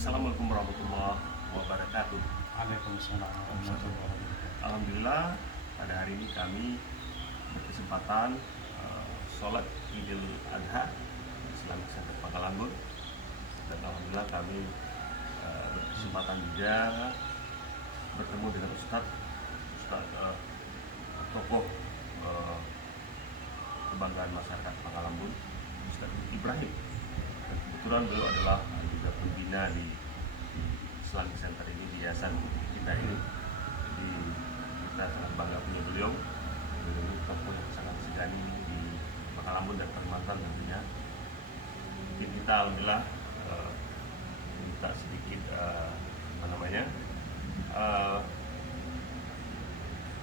Assalamualaikum warahmatullahi wabarakatuh. Waalaikumsalam warahmatullahi wabarakatuh. Alhamdulillah pada hari ini kami berkesempatan sholat Idul Adha di Islamic Center Pangkalanbun, dan alhamdulillah kami berkesempatan juga bertemu dengan Ustadz tokoh kebanggaan masyarakat Pangkalanbun, Ustadz Ibrahim. Dan kebetulan beliau adalah juga pembina di Islamic Center ini, di yayasan kita ini. Jadi kita sangat bangga punya beliau. Beliau ini tokoh yang sangat segani di Pangkalanbun dan Kalimantan tentunya. Mungkin kita alhamdulillah minta sedikit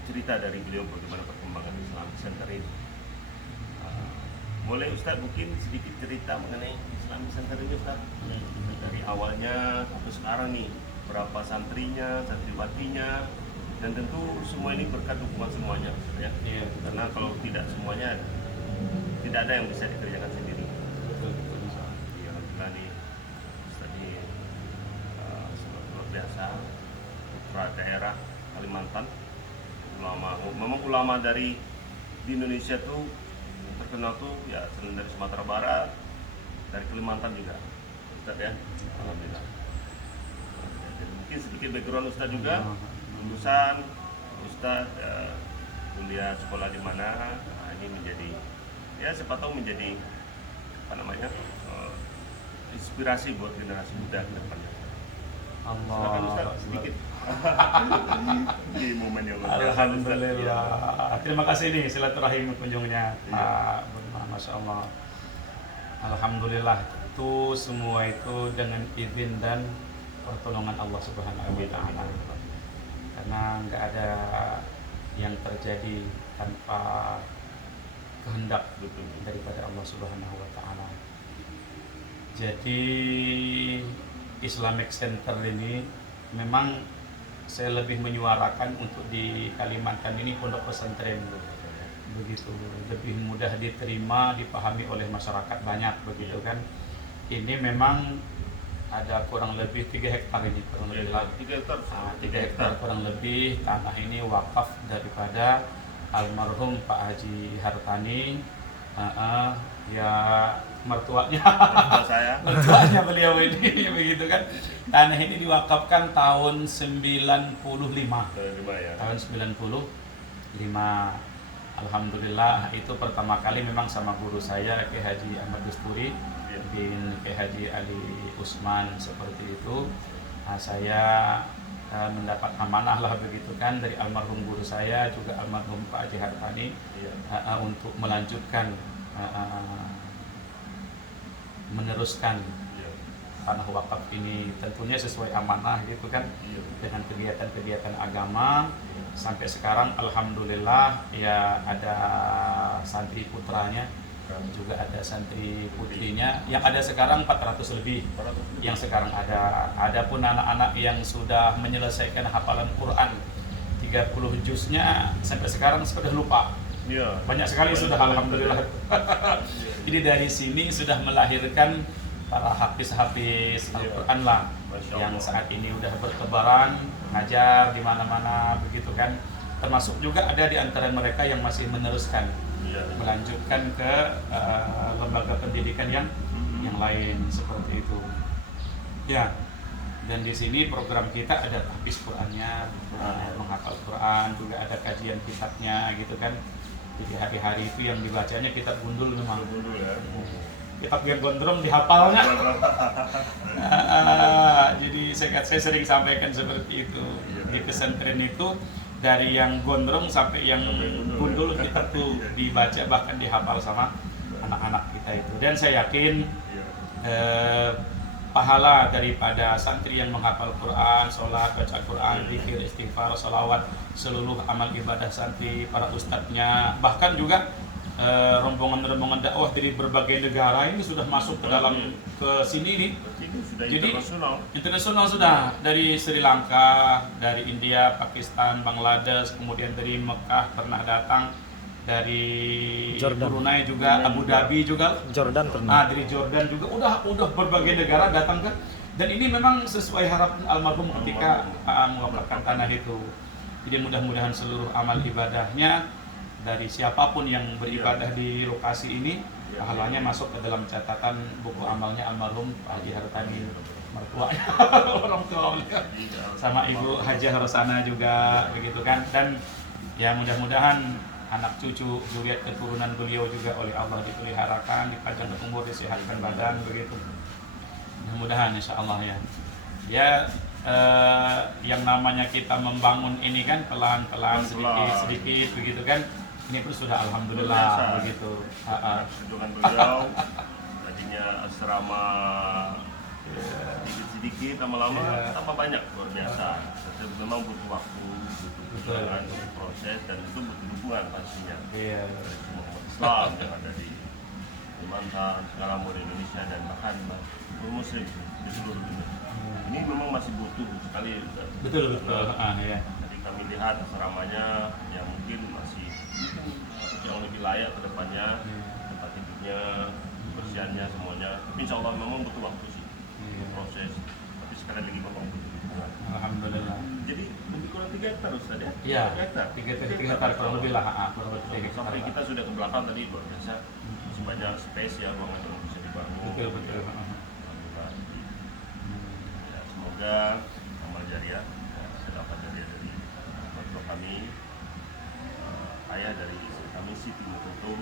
cerita dari beliau bagaimana perkembangan Islamic Center ini. Boleh Ustadz mungkin sedikit cerita mengenai Islamic Center ini, Ustadz? Dari awalnya sampai sekarang nih, berapa santrinya, santriwatinya, dan tentu semua ini berkat dukungan semuanya, ya. Iya. Karena kalau tidak semuanya, tidak ada yang bisa dikerjakan sendiri. Betul, betul. Iya, alhamdulillah nih, Ustadz ini sangat luar biasa, putra daerah Kalimantan, memang ulama dari di Indonesia tuh terkenal tuh ya, selain dari Sumatera Barat, dari Kalimantan juga, Ustadz ya. Alhamdulillah. Jadi mungkin sedikit background Ustadz juga, lulusan Ustadz kuliah sekolah di mana. Nah, ini menjadi ya siapa tahu menjadi inspirasi buat generasi muda ke depannya. Silakan Ustadz sedikit. Di momen yang luar biasa, Alhamdulillah. Terima kasih nih silaturahim kunjungnya. Iya. Masya Allah. Alhamdulillah, itu semua itu dengan izin dan pertolongan Allah Subhanahu wa Ta'ala. Karena nggak ada yang terjadi tanpa kehendak daripada Allah Subhanahu wa Ta'ala. Jadi Islamic Center ini memang saya lebih menyuarakan untuk di Kalimantan ini pondok pesantren, begitu lebih mudah diterima, dipahami oleh masyarakat banyak, begitu kan. Ini memang ada kurang lebih 3 hektar ini, kurang lebih 3 hektar kurang lebih tanah ini wakaf daripada almarhum Pak Haji Hartani, ya mertuanya mertuanya beliau ini begitu kan. Tanah ini diwakafkan tahun 95 ya. Tahun 95. Alhamdulillah, itu pertama kali memang sama guru saya Kiai Haji Ahmad Dusturi bin Kiai Haji Ali Usman, seperti itu. Nah, saya mendapat amanah lah begitu kan dari almarhum guru saya juga almarhum Pak Haji Hartani untuk melanjutkan meneruskan tanah wakaf ini, tentunya sesuai amanah gitu kan, dengan kegiatan-kegiatan agama. Sampai sekarang alhamdulillah ya ada santri putranya, juga ada santri putrinya, yang ada sekarang 400 lebih yang sekarang ada. Adapun anak-anak yang sudah menyelesaikan hafalan Quran 30 juznya sampai sekarang sudah lupa. Banyak sekali sudah, alhamdulillah. Jadi dari sini sudah melahirkan para hafiz-hafiz Al-Quran lah, yang saat ini udah bertebaran, ngajar di mana-mana begitu kan. Termasuk juga ada di antara mereka yang masih meneruskan, melanjutkan ke lembaga pendidikan yang lain, seperti itu. Ya, dan di sini program kita ada tahfiz Qurannya, menghafal Quran, juga ada kajian kitabnya gitu kan. Jadi hari-hari itu yang dibacanya kitab gundul memang. Kitab yang gondrong dihafalnya. Jadi saya sering sampaikan seperti itu. Di pesantren itu dari yang gondrong sampai yang gundul kita tuh dibaca, bahkan dihafal sama anak-anak kita itu. Dan saya yakin pahala daripada santri yang menghafal Quran, sholat, baca Quran, zikir, istighfar, sholawat, seluruh amal ibadah santri, para ustadznya, bahkan juga rombongan-rombongan dakwah dari berbagai negara ini sudah masuk ke dalam ke sini nih. Jadi internasional sudah, dari Sri Lanka, dari India, Pakistan, Bangladesh, kemudian dari Mekah pernah datang, dari Jordan. Brunei juga, Abu Dhabi juga, Jordan pernah. dari Jordan juga, udah berbagai negara datang ke Dan ini memang sesuai harapan almarhum ketika mewakafkan tanah itu. Jadi mudah-mudahan seluruh amal ibadahnya dari siapapun yang beribadah di lokasi ini, pahalanya masuk ke dalam catatan buku amalnya almarhum Pak Haji Hartani, mertuanya orang tua beliau, sama Ibu Hajah Rosana juga begitu kan. Dan ya mudah-mudahan anak cucu zuriat keturunan beliau juga oleh Allah dipeliharakan, dipanjangkan umur, disehatkan badan begitu. Mudah-mudahan insya Allah ya. Ya yang namanya kita membangun ini kan pelan-pelan sedikit begitu kan. Ini pun sudah alhamdulillah begitu. Perjuangan beliau tadinya asrama sedikit-sedikit lama-lama tambah banyak, luar biasa. Memang butuh waktu, butuh proses, dan itu butuh dukungan pastinya dari semua umat Islam yang ada di Kalimantan, segala macam di Indonesia, dan bahkan muslim di seluruh dunia. Ini memang masih butuh sekali. Betul. Ya. Jadi kami lihat asramanya yang mungkin masih jauh lebih layak ke depannya, tempat tidurnya, kebersihannya, semuanya. Tapi insya Allah memang butuh waktu sih, proses. Tapi sekali lagi memang butuh dukungan. Alhamdulillah. Jadi lebih kurang 3 hektar Ustaz ya? Iya, 3 hektar kurang lebih lah. Sampai kita sudah ke belakang tadi, luar biasa. Masih banyak space ya, ruangan yang bisa dibangun. Betul. Ya, semoga amal jariah, sedekah jariah dari mertua kami, ayah dari istri kami Siti Mututum,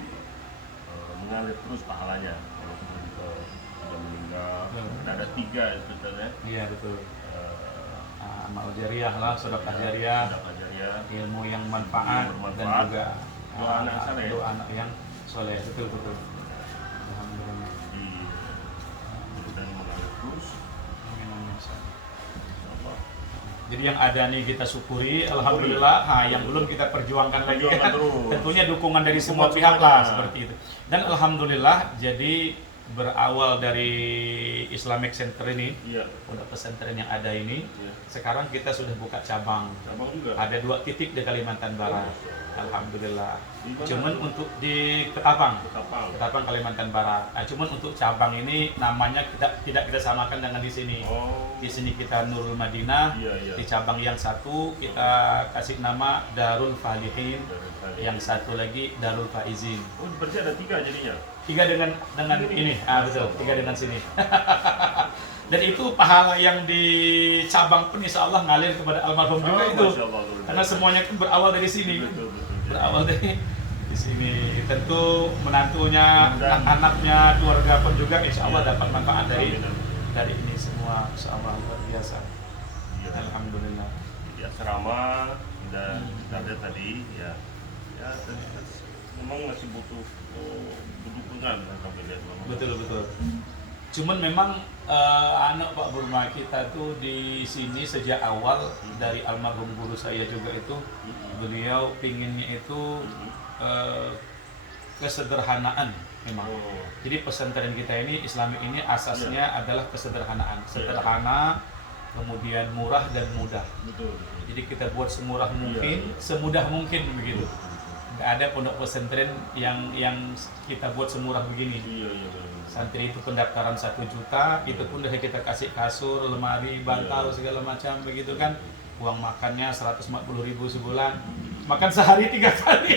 mengalir terus pahalanya walaupun sudah meninggal. Ada 3 sebetulnya. Iya betul. Amal jariah lah, sedekah jariah, ilmu yang manfaat, dan juga doa anak saleh. Doa anak yang soleh, betul. Alhamdulillah. Dan mengalir terus. Jadi yang ada nih kita syukuri, alhamdulillah. Yang belum kita perjuangkan lagi kan. Tentunya dukungan dari semua pihak lah seperti itu. Dan alhamdulillah, jadi berawal dari Islamic Center ini, pondok pesantren yang ada ini, sekarang kita sudah buka cabang juga. Ada 2 titik di Kalimantan Barat. Alhamdulillah. Cuman untuk di Ketapang Kalimantan Barat. Cuman untuk cabang ini namanya tidak kita samakan dengan di sini. Di sini kita Nurul Madinah. Di cabang yang satu kita kasih nama Darul Falihin. Yang satu lagi Darul Faizin. Berarti ada 3 jadinya. 3 dengan ini. Betul, 3 dengan sini. Dan itu pahala yang di cabang pun insya Allah ngalir kepada almarhum juga itu. Karena semuanya kan berawal dari sini. Berawal dari di sini. Tentu menantunya, anak-anaknya, keluarga pun juga insya Allah dapat manfaat dari ini semua. Insya Allah luar biasa. Alhamdulillah. Di asrama sudah kita lihat tadi ya memang masih butuh dukungan kami lihat. Betul. Cuman memang anak Pak Burma kita tuh di sini sejak awal dari almarhum guru saya juga itu, beliau pinginnya itu kesederhanaan memang. Jadi pesantren kita ini Islami ini asasnya adalah kesederhanaan, sederhana, kemudian murah dan mudah. Jadi kita buat semurah mungkin, semudah mungkin begitu. Nggak ada pondok pesantren yang kita buat semurah begini. Santri itu pendaftaran 1 juta, itu pun udah kita kasih kasur, lemari, bantal, segala macam begitu kan. Uang makannya 140.000 sebulan, makan sehari 3 kali.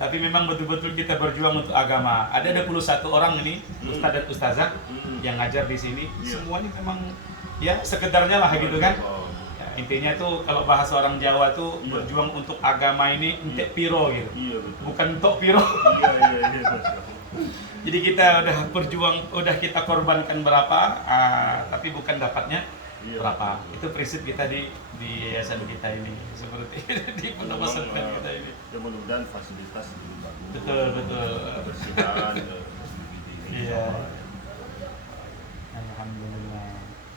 Tapi memang betul-betul kita berjuang untuk agama. Ada 21 orang ini, ustaz dan ustazah yang ngajar di sini. Semuanya memang ya sekedarnya lah gitu kan. Intinya tuh kalau bahasa orang Jawa tuh berjuang untuk agama ini entek piro gitu. Bukan tok piro. Jadi kita udah berjuang, udah kita korbankan berapa, tapi bukan dapatnya berapa. Itu prinsip kita di yayasan kita ini, seperti di pondok pesantren kita ini. Mudah-mudahan fasilitas lebih bagus. Betul. Kebersihan. Iya. Alhamdulillah.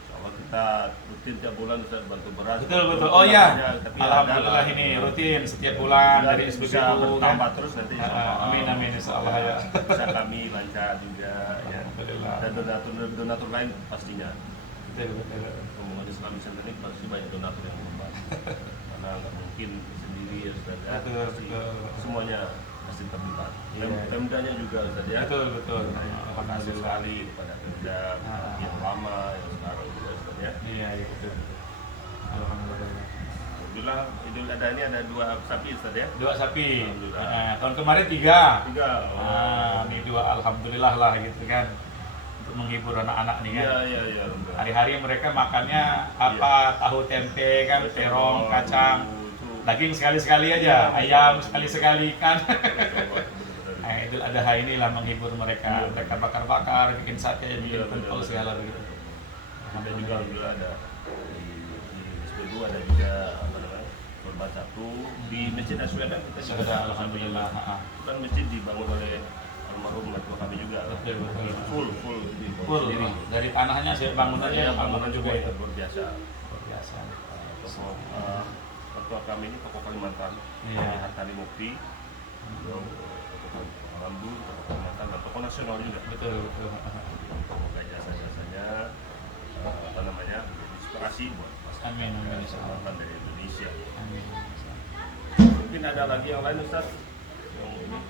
Kalau kita rutin tiap bulan bisa bantu beras. Betul. Oh iya. Alhamdulillah ini rutin setiap bulan dari SPBU kan. Bertambah terus nanti. Amin insyaallah ya. Bisa kami lancar juga ya. Alhamdulillah. Dan donatur lain pastinya. Betul. Hubungan Islam Center ini pasti banyak donatur yang membantu. Karena nggak mungkin sendiri ya sudah. Betul. Semuanya pasti terlibat. Iya. Pemdanya juga Ustaz ya. Betul, betul. Terima kasih sekali kepada Pemda yang lama yang sekarang juga Ustaz ya. Iya, iya betul. Alhamdulillah. Alhamdulillah Idul Adha ini ada 2 sapi Ustaz ya. 2 sapi. Alhamdulillah. Tahun kemarin 3. 3. Ini 2 alhamdulillah lah gitu kan. Untuk menghibur anak-anak nih kan. Iya, iya. Hari-hari mereka makannya apa? Tahu tempe kan, terong, kacang. Daging sekali-sekali aja, ayam sekali-sekali kan. Idul Adha inilah menghibur mereka. Mereka bakar-bakar, bikin sate, bikin pentol segala begitu. Kita juga alhamdulillah ada di SPBU ada juga apa namanya korban satu di Masjid Aswedan kita juga Sudah alhamdulillah. Itu kan masjid dibangun oleh almarhum mertua kami juga. Betul. Full Dari tanahnya saya bangunannya yang bangunan juga itu. luar biasa. Luar biasa. Tokoh mertua kami ini tokoh Kalimantan. Iya. Hartani Mukti. Beliau tokoh Bambu, tokoh Kalimantan dan tokoh nasional juga. Betul. Semoga jasa-jasanya apa namanya inspirasi buat Amin. Kalimantan dari Indonesia. Amin. Mungkin ada lagi yang lain Ustaz.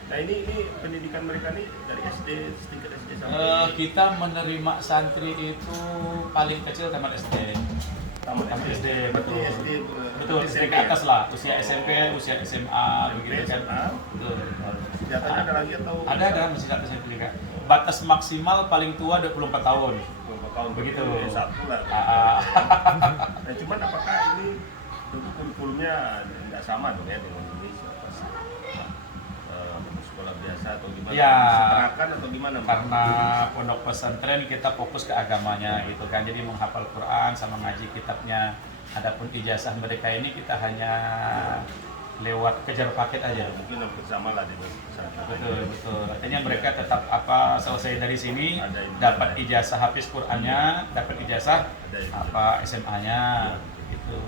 Nah ini pendidikan mereka nih dari SD, tingkat SD sampai Kita menerima santri itu paling kecil tamat SD. tamat SD, betul. SD, Betul, SD ke atas lah, usia SMP, usia SMA, begitu kan. SMA. Betul. Senjatanya ada lagi atau? Ada masih ada SMP juga. Batas maksimal paling tua 24 tahun. 20 tahun Begitu. Satu lah. Ah, Nah cuman apakah ini tentu kurikulumnya nggak sama dong ya dengan Indonesia? Pasti sekolah biasa atau gimana? Ya. Diseterakan atau gimana? Karena pondok pesantren kita fokus ke agamanya gitu kan, jadi menghafal Quran sama ngaji kitabnya. Adapun ijazah mereka ini kita hanya lewat kejar paket aja. Mungkin hampir sama lah dengan pesantren. Betul. Artinya mereka tetap selesai dari sini Ada ijazah. dapat ijazah hafiz Qurannya, dapat ijazah Ada ijazah. SMA-nya gitu.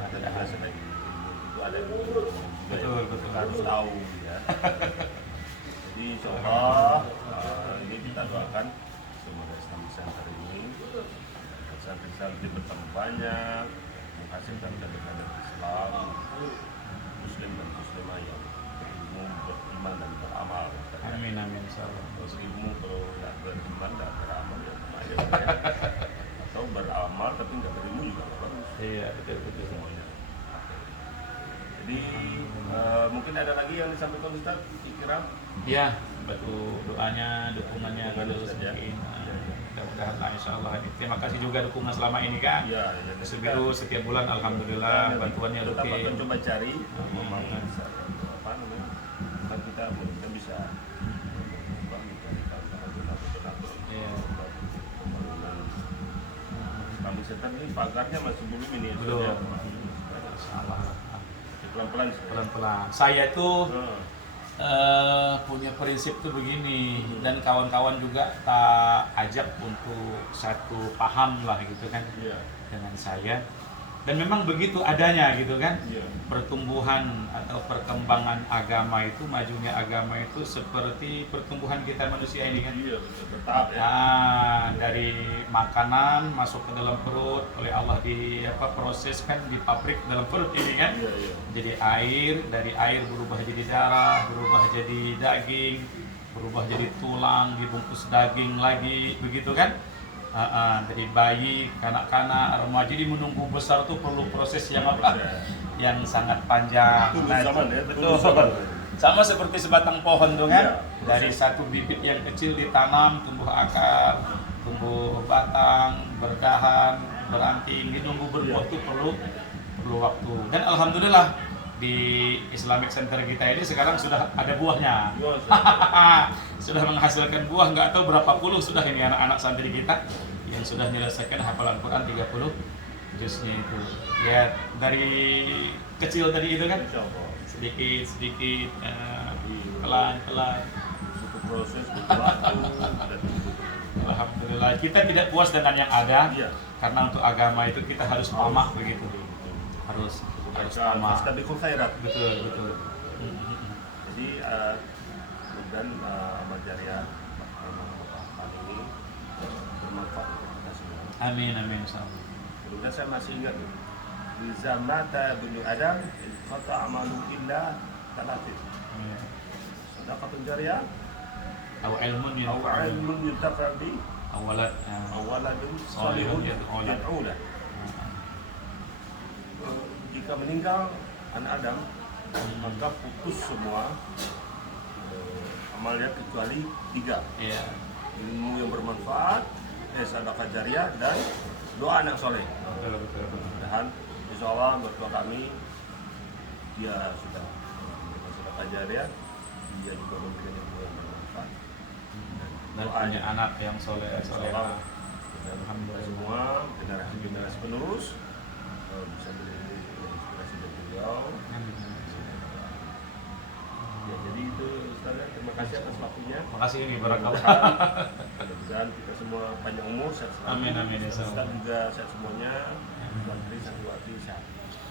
Ada ijazah dari itu ada Betul. Kita harus tahu ya. Jadi insyaallah ini kita doakan semoga Islamic Center ini santri-santri bertambah banyak, menghasilkan kader-kader Islam, Muslim dan Muslimah yang berilmu, beriman dan beramal. Amin insyaallah. Terus ilmu kalau nggak beriman nggak beramal ya sama aja ya. Atau beramal tapi nggak berilmu juga nggak bagus. Iya betul. Semuanya. Jadi mungkin ada lagi yang disampaikan Ustaz Ikram? Ya, betul doanya, dukungannya Dukungan gitu Ustaz, ya. semakin. Mudah-mudahan lah insyaallah. Terima kasih juga dukungan selama ini kan. Iya, SPBU setiap bulan alhamdulillah bantuannya kita rutin. akan coba cari memang bisa apa namanya kan kita mungkin bisa Iya. pembangunan kami setan ini pagarnya masih belum ini ya, Belum. Ustaz, ya? Insyaallah. Pelan-pelan sih. Pelan-pelan. Saya tuh Heeh. punya prinsip tuh begini, dan kawan-kawan juga tak ajak untuk satu paham lah gitu kan Iya. dengan saya, dan memang begitu adanya gitu kan. Iya. Pertumbuhan atau perkembangan agama itu, majunya agama itu seperti pertumbuhan kita manusia ini kan. Iya, betul. Tetap ya. Dari makanan masuk ke dalam perut oleh Allah proses kan di pabrik dalam perut ini kan. Iya, iya. Jadi air, dari air berubah jadi darah, berubah jadi daging, berubah jadi tulang, dibungkus daging lagi, begitu kan? Dari bayi, kanak-kanak, remaja, jadi menunggu besar tuh perlu proses yang yang sangat panjang. Tunggu Nah, zaman ya, betul. tunggu zaman. Sama seperti sebatang pohon tuh kan, Iya, dari satu bibit yang kecil ditanam, tumbuh akar, tumbuh batang, berdahan, beranting, nunggu berbuah tuh perlu waktu. Dan alhamdulillah di Islamic Center kita ini sekarang sudah ada buahnya. Sudah menghasilkan buah, nggak tahu berapa puluh sudah ini anak-anak santri kita yang sudah menyelesaikan hafalan Quran 30 jusnya itu. Ya dari kecil tadi itu kan, Insyaallah. sedikit pelan-pelan. Butuh proses, butuh waktu, dan butuh. Alhamdulillah kita tidak puas dengan yang ada. Iya. Karena untuk agama itu kita harus pamah begitu. Harus pamah. Fastabiqul khairat. Betul. Jadi mudah-mudahan amal jariah kali ini bermanfaat untuk kita semua. Amin insyaallah. Kemudian saya masih ingat Iza mata bunu Adam qata amalu illa talatin. Sedekah jariyah, Au ilmun au ilmun yuntafa bi, awalat awaladun Salihun salihun yad'u lah. yad'u lah. Jika meninggal anak Adam, maka putus semua amalnya kecuali 3. Iya. Ilmu yang bermanfaat, sedekah jariyah, dan doa anak soleh. Betul. Mudah-mudahan insya Allah mertua kami dia sudah sedekah jariyah, dia juga memberikan ilmu yang bermanfaat Dan doanya. punya anak yang soleh. Alhamdulillah. Dan Alhamdulillah. semua generasi penerus bisa menjadi inspirasi dari beliau. Ya, jadi itu Ustaz, terima kasih atas waktunya. Makasih ini barakallah. Mudah-mudahan kita semua panjang umur, sehat selalu. Amin, amin, ya Ustaz Allah. juga sehat semuanya. Santri santriwati sehat.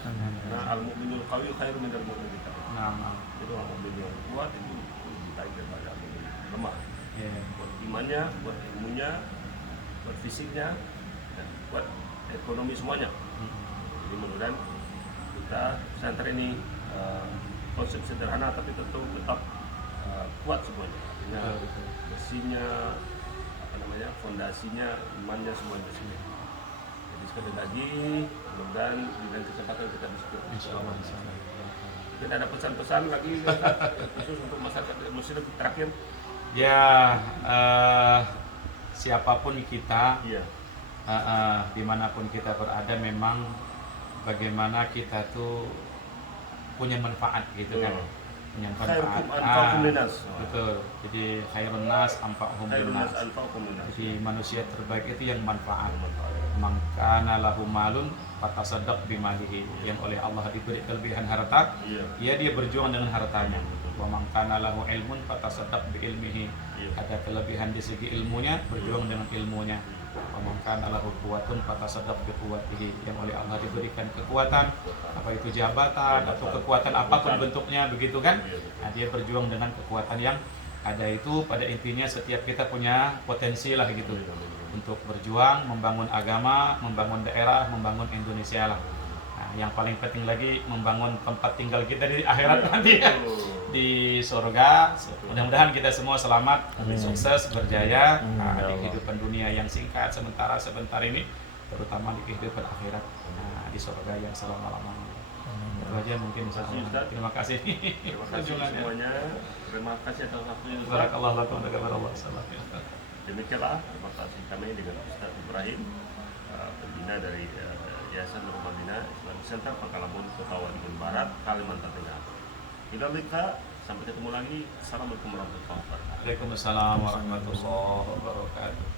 Karena al-mu'minul qawi khairu minal mu'minil qawi. Nah. Itu al-mu'min yang kuat itu lebih baik daripada al-mu'min lemah. Iya. Buat imannya, buat ilmunya, buat fisiknya, dan buat ekonomi semuanya. Jadi mudah-mudahan kita pesantren ini konsep sederhana tapi tentu tetap kuat semuanya. Artinya Betul. besinya, fondasinya, imannya semuanya sini. Jadi sekali lagi mudah-mudahan di lain kesempatan kita bisa Insya Allah. Kita ada pesan-pesan lagi khusus untuk masyarakat muslim terakhir. Ya, siapapun kita, Iya. dimanapun kita berada, memang bagaimana kita tuh punya manfaat gitu kan, punya manfaat. Khairukum anfa'ukum linnas. Betul. Jadi khairun nas anfa'uhum Khairun nas linnas. anfa'ukum linnas. Jadi manusia terbaik itu yang manfaat. Mangkana lahu malun fatasaddaq bimalihi, yang oleh Allah diberi kelebihan harta, Iya. dia berjuang dengan hartanya. Wa mangkana lahu ilmun fatasaddaq bi ilmihi, Iya. ada kelebihan di segi ilmunya, berjuang dengan ilmunya. Wa mangkana lahu quwwatun fatasaddaq bi quwwatihi, yang oleh Allah diberikan kekuatan, apa itu jabatan atau kekuatan apapun bentuknya, begitu kan? Nah, dia berjuang dengan kekuatan yang ada itu. Pada intinya setiap kita punya potensi lah gitu untuk berjuang, membangun agama, membangun daerah, membangun Indonesia lah. Nah, yang paling penting lagi membangun tempat tinggal kita di akhirat nanti ya, di surga. Mudah-mudahan kita semua selamat, sukses, berjaya di kehidupan dunia yang singkat sebentar ini, terutama di kehidupan akhirat, di surga yang selama-lamanya. Itu aja mungkin. Terima kasih. Terima kasih semuanya. Terima kasih atas waktunya. Barakallahu lakum wa barakallahu fiikum. Demikianlah terima kasih kami dengan Ustaz Ibrahim, pembina dari Yayasan Nur Madinah Islamic Center Pangkalabun, Kota Waringin Barat, Kalimantan Tengah. Ila liqa, sampai ketemu lagi. Assalamualaikum warahmatullahi wabarakatuh. Waalaikumsalam warahmatullahi wabarakatuh.